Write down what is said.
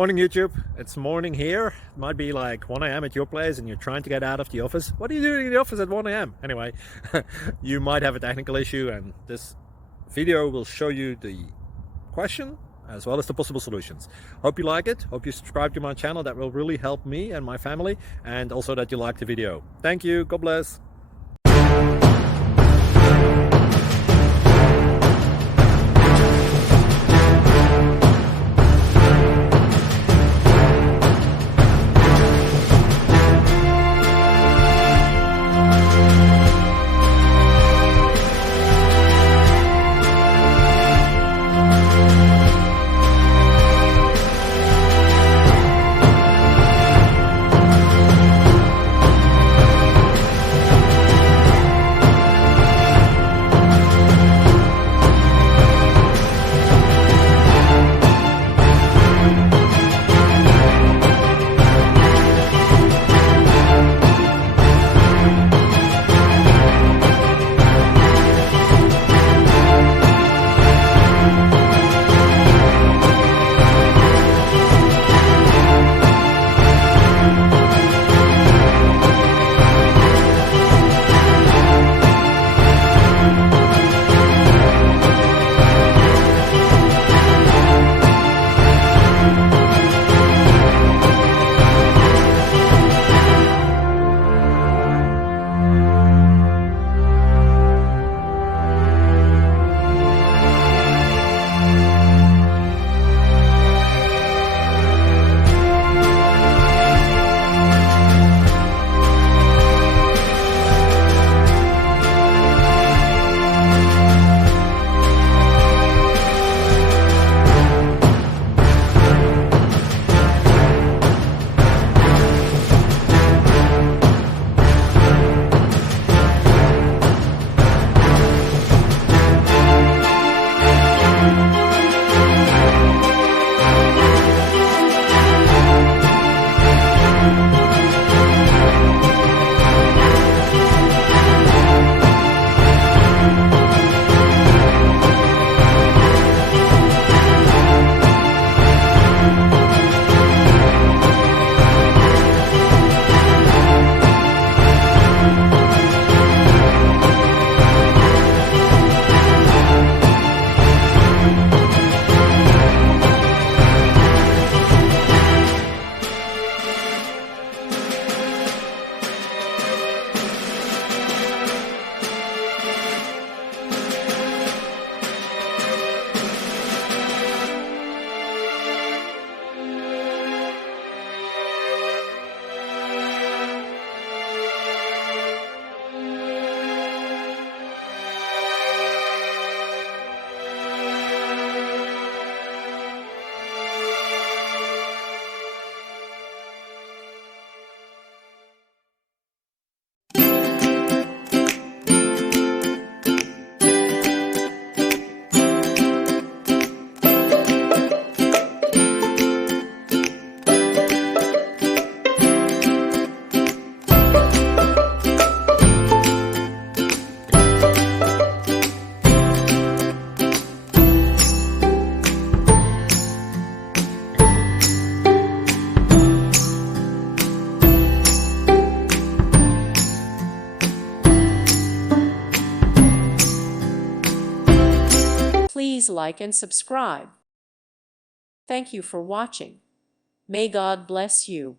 Morning YouTube, it's morning here. It might be like 1 a.m. at your place and you're trying to get out of the office. What are you doing in the office at 1 a.m? Anyway, you might have a technical issue and this video will show you the question as well as the possible solutions. Hope you like it, hope you subscribe to my channel. That will really help me and my family, and also that you like the video. Thank you, God bless. Please like and subscribe. Thank you for watching. May God bless you.